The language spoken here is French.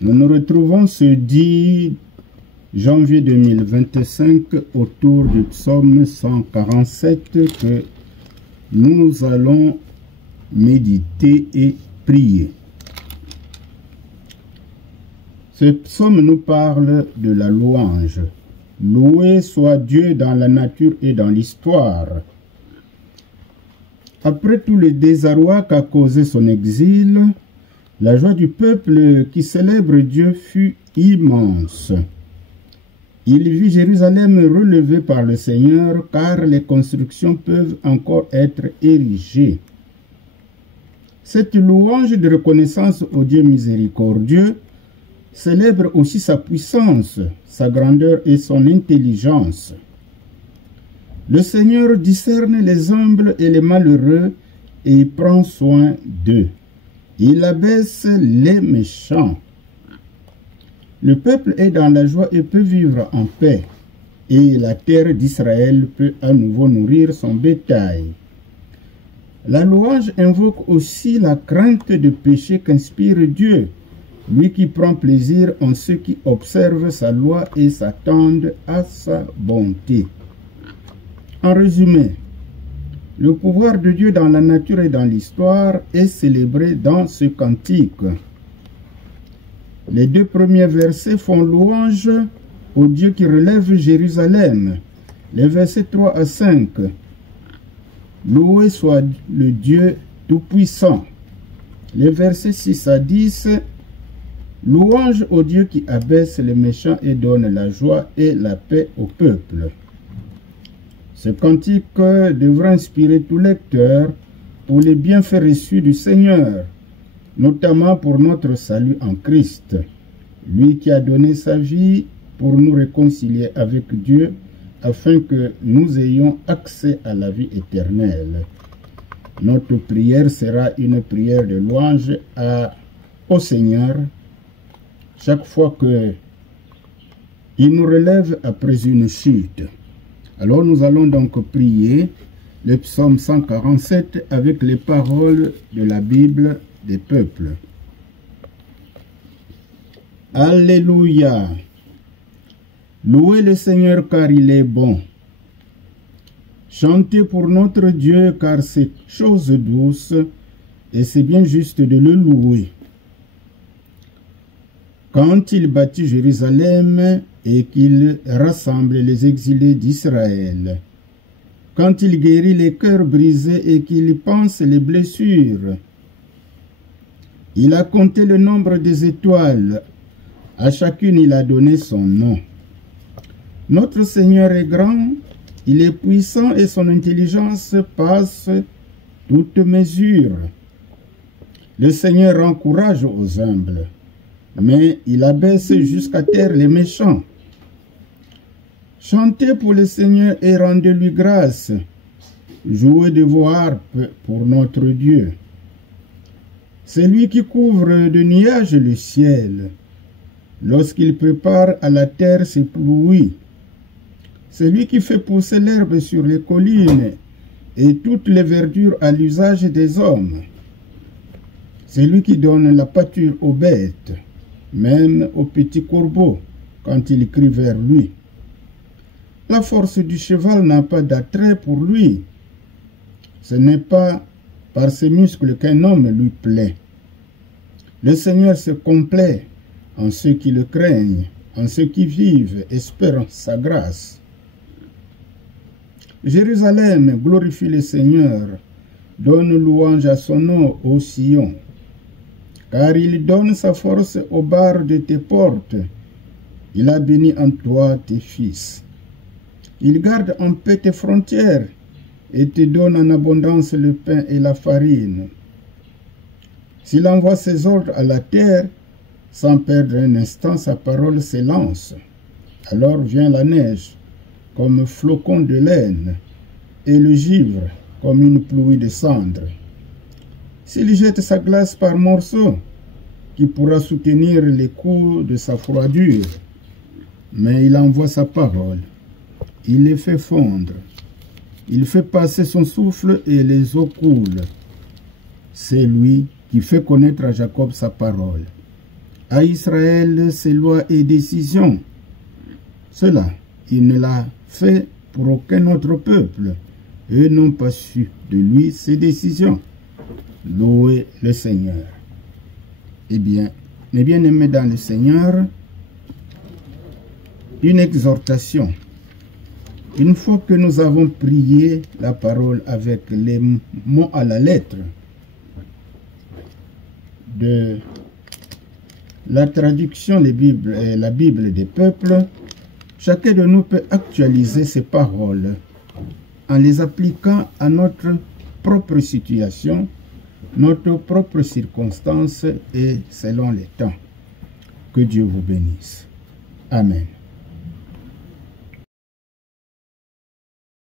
Nous nous retrouvons ce 10 janvier 2025 autour du psaume 147 que nous allons méditer et prier. Ce psaume nous parle de la louange. Loué soit Dieu dans la nature et dans l'histoire. Après tout le désarroi qu'a causé son exil, la joie du peuple qui célèbre Dieu fut immense. Il vit Jérusalem relevée par le Seigneur, car les constructions peuvent encore être érigées. Cette louange de reconnaissance au Dieu miséricordieux célèbre aussi sa puissance, sa grandeur et son intelligence. Le Seigneur discerne les humbles et les malheureux et il prend soin d'eux. Il abaisse les méchants. Le peuple est dans la joie et peut vivre en paix, et la terre d'Israël peut à nouveau nourrir son bétail. La louange invoque aussi la crainte de péché qu'inspire Dieu, lui qui prend plaisir en ceux qui observent sa loi et s'attendent à sa bonté. En résumé, le pouvoir de Dieu dans la nature et dans l'histoire est célébré dans ce cantique. Les deux premiers versets font louange au Dieu qui relève Jérusalem. Les versets 3 à 5. Loué soit le Dieu Tout-Puissant. Les versets 6 à 10. Louange au Dieu qui abaisse les méchants et donne la joie et la paix au peuple. Ce cantique devra inspirer tout lecteur pour les bienfaits reçus du Seigneur, notamment pour notre salut en Christ, lui qui a donné sa vie pour nous réconcilier avec Dieu, afin que nous ayons accès à la vie éternelle. Notre prière sera une prière de louange au Seigneur, chaque fois qu'il nous relève après une chute. Alors nous allons donc prier le psaume 147 avec les paroles de la Bible des peuples. Alléluia! Louez le Seigneur car il est bon. Chantez pour notre Dieu car c'est chose douce et c'est bien juste de le louer. Quand il bâtit Jérusalem et qu'il rassemble les exilés d'Israël, quand il guérit les cœurs brisés et qu'il panse les blessures, il a compté le nombre des étoiles, à chacune il a donné son nom. Notre Seigneur est grand, il est puissant et son intelligence passe toute mesure. Le Seigneur rend courage aux humbles, mais il abaisse jusqu'à terre les méchants. Chantez pour le Seigneur et rendez-lui grâce. Jouez de vos harpes pour notre Dieu. C'est lui qui couvre de nuages le ciel, lorsqu'il prépare à la terre ses pluies. C'est lui qui fait pousser l'herbe sur les collines et toutes les verdures à l'usage des hommes. C'est lui qui donne la pâture aux bêtes, même aux petits corbeaux, quand ils crient vers lui. La force du cheval n'a pas d'attrait pour lui. Ce n'est pas par ses muscles qu'un homme lui plaît. Le Seigneur se complaît en ceux qui le craignent, en ceux qui vivent, espérant sa grâce. Jérusalem, glorifie le Seigneur, donne louange à son nom, ô Sion, car il donne sa force aux barres de tes portes. Il a béni en toi tes fils. Il garde en paix tes frontières et te donne en abondance le pain et la farine. S'il envoie ses ordres à la terre, sans perdre un instant, sa parole s'élance. Alors vient la neige, comme flocon de laine, et le givre, comme une pluie de cendres. S'il jette sa glace par morceaux, qui pourra soutenir les coups de sa froidure? Mais il envoie sa parole, il les fait fondre, il fait passer son souffle et les eaux coulent. C'est lui qui fait connaître à Jacob sa parole, à Israël ses lois et décisions. Cela, il ne l'a fait pour aucun autre peuple. Eux n'ont pas su de lui ses décisions. Louez le Seigneur. Eh bien, mes bien-aimés dans le Seigneur, une exhortation. Une fois que nous avons prié la parole avec les mots à la lettre de la traduction la Bible des peuples, chacun de nous peut actualiser ces paroles en les appliquant à notre propre situation, notre propre circonstance et selon les temps. Que Dieu vous bénisse. Amen.